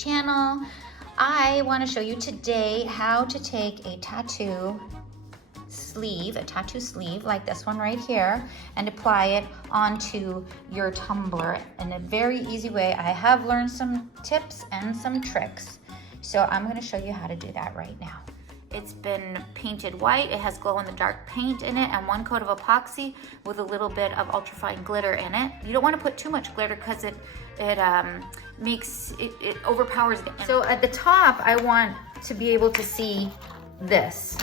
channel. I want to show you today how to take a tattoo sleeve like this one right here, and apply it onto your tumbler in a very easy way. I have learned some tips and some tricks, so I'm going to show you how to do that right now. It's been painted white. It has glow-in-the-dark paint in it and one coat of epoxy with a little bit of ultrafine glitter in it. You don't want to put too much glitter because it overpowers the. So at the top, I want to be able to see this.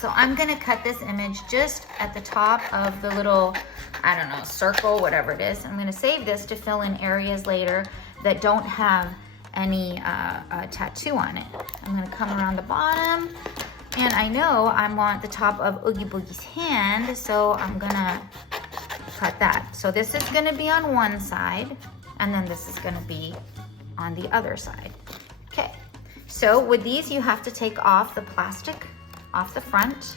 So I'm gonna cut this image just at the top of the little, I don't know, circle, whatever it is. I'm gonna save this to fill in areas later that don't have any tattoo on it. I'm gonna come around the bottom, and I know I want the top of Oogie Boogie's hand, so I'm gonna cut that. So this is gonna be on one side, and then this is gonna be on the other side. Okay, so with these, you have to take off the plastic off the front.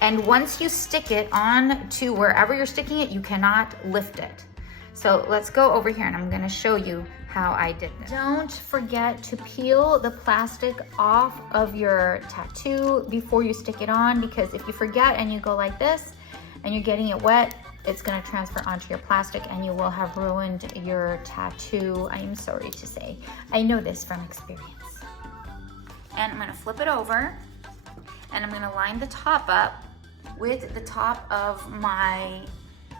And once you stick it on to wherever you're sticking it, you cannot lift it. So let's go over here and I'm gonna show you how I did this. Don't forget to peel the plastic off of your tattoo before you stick it on, because if you forget and you go like this and you're getting it wet, it's gonna transfer onto your plastic and you will have ruined your tattoo. I am sorry to say. I know this from experience. And I'm gonna flip it over and I'm gonna line the top up with the top of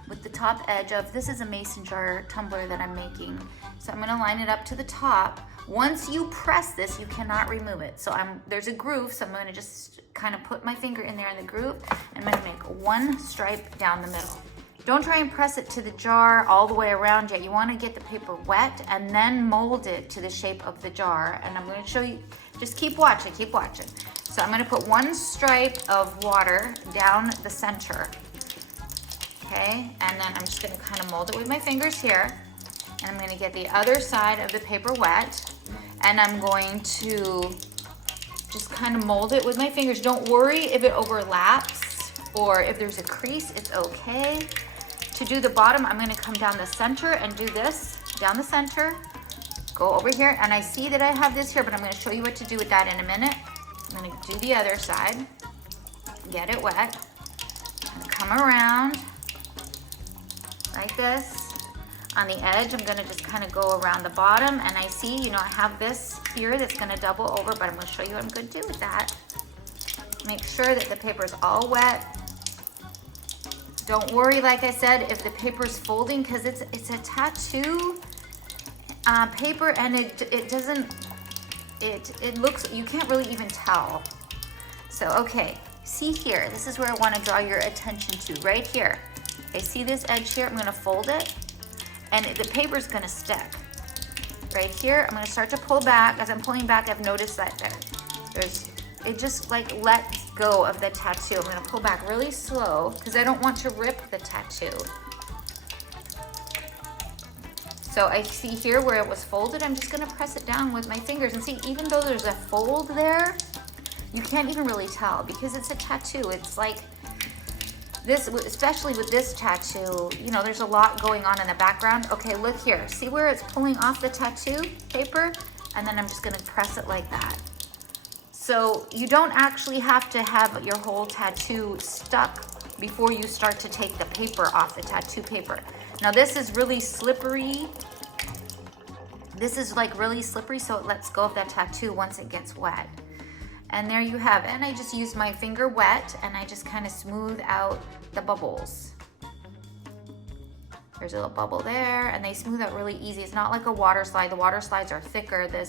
with the top edge of, this is a mason jar tumbler that I'm making. So I'm gonna line it up to the top. Once you press this, you cannot remove it. So there's a groove, so I'm gonna just kind of put my finger in there in the groove. I'm gonna make one stripe down the middle. Don't try and press it to the jar all the way around yet. You wanna get the paper wet and then mold it to the shape of the jar. And I'm gonna show you, just keep watching, keep watching. So I'm gonna put one stripe of water down the center. Okay, and then I'm just gonna kind of mold it with my fingers here. And I'm gonna get the other side of the paper wet. And I'm going to just kind of mold it with my fingers. Don't worry if it overlaps or if there's a crease, it's okay. To do the bottom, I'm gonna come down the center and do this, down the center, go over here, and I see that I have this here, but I'm gonna show you what to do with that in a minute. I'm gonna do the other side, get it wet, and come around like this. On the edge, I'm gonna just kind of go around the bottom, and I see, you know, I have this here that's gonna double over, but I'm gonna show you what I'm gonna do with that. Make sure that the paper's all wet. Don't worry, like I said, if the paper's folding, because it's a tattoo paper, and it looks, you can't really even tell. So, okay, see here, this is where I want to draw your attention to, right here. Okay, see this edge here? I'm going to fold it, and the paper's going to stick. Right here, I'm going to start to pull back. As I'm pulling back, I've noticed that it just like lets go of the tattoo. I'm going to pull back really slow because I don't want to rip the tattoo. So I see here where it was folded, I'm just gonna press it down with my fingers, and see, even though there's a fold there, you can't even really tell because it's a tattoo. It's like this, especially with this tattoo, you know, there's a lot going on in the background. Okay, look here, see where it's pulling off the tattoo paper? And then I'm just gonna press it like that. So you don't actually have to have your whole tattoo stuck before you start to take the paper off the tattoo paper. Now this is really slippery. This is like really slippery, so it lets go of that tattoo once it gets wet. And there you have it. And I just use my finger wet and I just kind of smooth out the bubbles. There's a little bubble there, and they smooth out really easy. It's not like a water slide. The water slides are thicker. The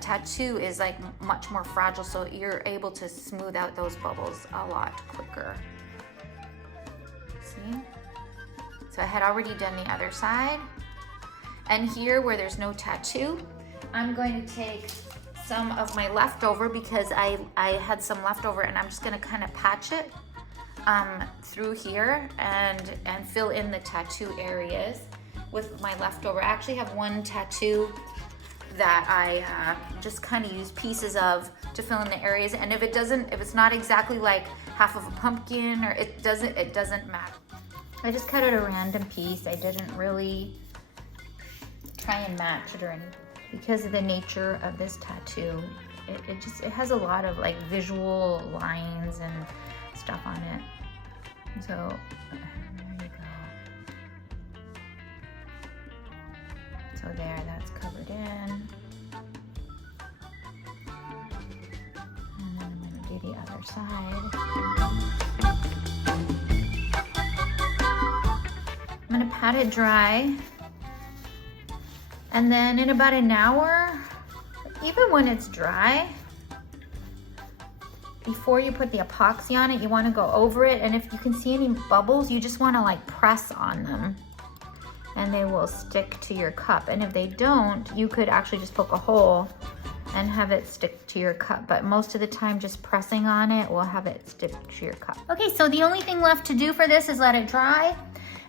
tattoo is like much more fragile, so you're able to smooth out those bubbles a lot quicker. See? So I had already done the other side. And here where there's no tattoo, I'm going to take some of my leftover, because I had some leftover, and I'm just gonna kind of patch it through here and fill in the tattoo areas with my leftover. I actually have one tattoo that I just kind of use pieces of to fill in the areas. And if it's not exactly like half of a pumpkin, or it doesn't matter. I just cut out a random piece. I didn't really try and match it or anything because of the nature of this tattoo. It has a lot of like visual lines and stuff on it. So there you go. So there, that's covered in. And then I'm gonna do the other side. I'm gonna pat it dry. And then in about an hour, even when it's dry, before you put the epoxy on it, you wanna go over it. And if you can see any bubbles, you just wanna like press on them and they will stick to your cup. And if they don't, you could actually just poke a hole and have it stick to your cup. But most of the time, just pressing on it will have it stick to your cup. Okay, so the only thing left to do for this is let it dry.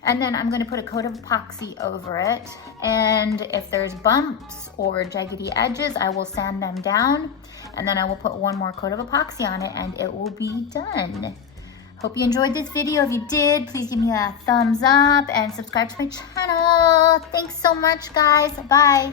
And then I'm gonna put a coat of epoxy over it. And if there's bumps or jaggedy edges, I will sand them down. And then I will put one more coat of epoxy on it and it will be done. Hope you enjoyed this video. If you did, please give me a thumbs up and subscribe to my channel. Thanks so much, guys. Bye.